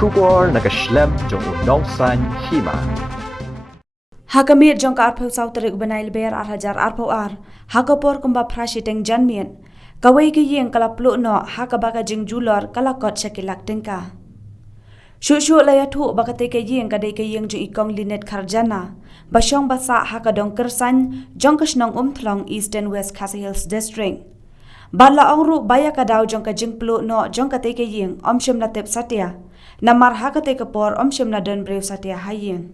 Shubor nakaslem jong nongsan Hima. Hakamit jong ka arpaw saw tarik banail ber hajar arpaw hakapor kumba prashiteng janmien kawai ke Ïing kala Pluh no hakabaka jing julor kala kot shakilak tingka Shushu layatu bakate ke Ïing kadai ke Ïing jong ikong linet karjana basyong basa hakadong kersan jong kasnong Umthlong East and West Khasi Hills District Bala ongru baya kadaw jong ka jing Pluh no jong kate ke Ïing omshim na tep satya namar hakate kapor omshim na don brave satya haying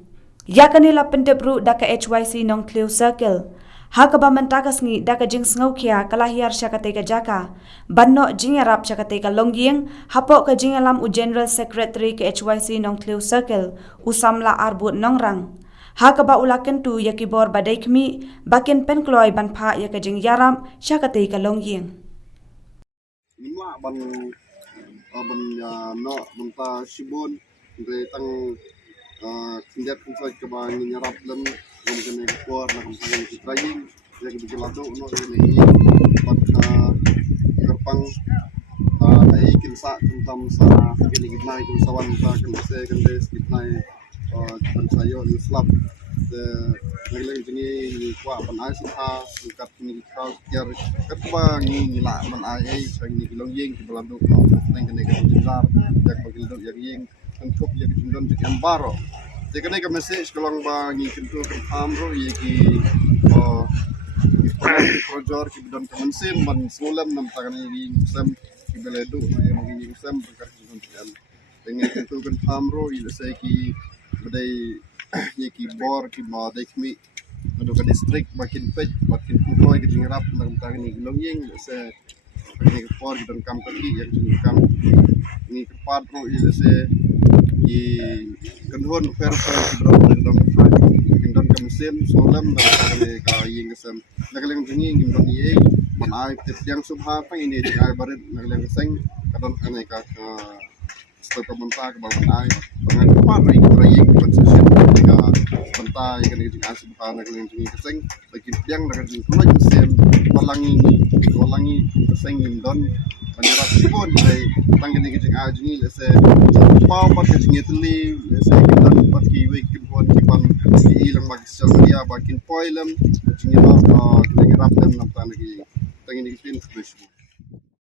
Yakanila pentebru daka HYC Nongthliew Circle. Hakaba mentakas ngi daka jing sngokia kalahiyar syakate ka jaka. Banno Jingïarap syakate ka Ïing hapok ka jingalam u General Secretary ka HYC Nongthliew Circle usamla arbut nongrang. Hakaba ulaken tu yakibor badai kmi bakin penkloy banpa yaka Jingïarap syakate ka Ïing. Hima ban no banta sibon de tang kinjat kunsa ke ba Jingïarap lem kene kuar na kene training ya ke bilato no ini pat kerpang ai kinsa kuntam sa kene gitnai kunsawan sa kene kende gitnai ban sayo ni slap de ngeleng jini kwa ban ai sa kat ni kau ker kat ba ni la ban ai sa ni Ïing ke bilato no kene jar yak bagil do Ïing untuk yang jundon yang baro. Jika ni message kalau bang itu amro yaki projor kibidon kemensim ban semulam nam tangan ini sem kibeledu yang ini sem berkat kementerian dengan itu kan amro ini saya ki badai yaki bor ki badai kami menuju distrik makin pej makin pukoi ke Jingïarap nam tangan ini Ïing saya ini bor dan kam kaki yang kam ini kepadro ini saya di kendon fair kendon kendon kemesin solam dan ka Ïing kesem nagaleng jengi kendon Ïing man ai tip yang subha pang ini ai barit nagaleng seng kadon ane ka stop komentar ke bawah ai dengan apa Ïing concession ka benta yang ini asib ka nagaleng jengi keseng bagi yang nagaleng kulaj mesin walangi keseng kendon Menyerap sibon dari tanggal ini kita ajni lese pau pat kita ngitli lese kita pat kiwe kibuan kipan ilang bagi social media bakin poilem Jingïarap dan Jingïarap dan nampan lagi tanggal ini kita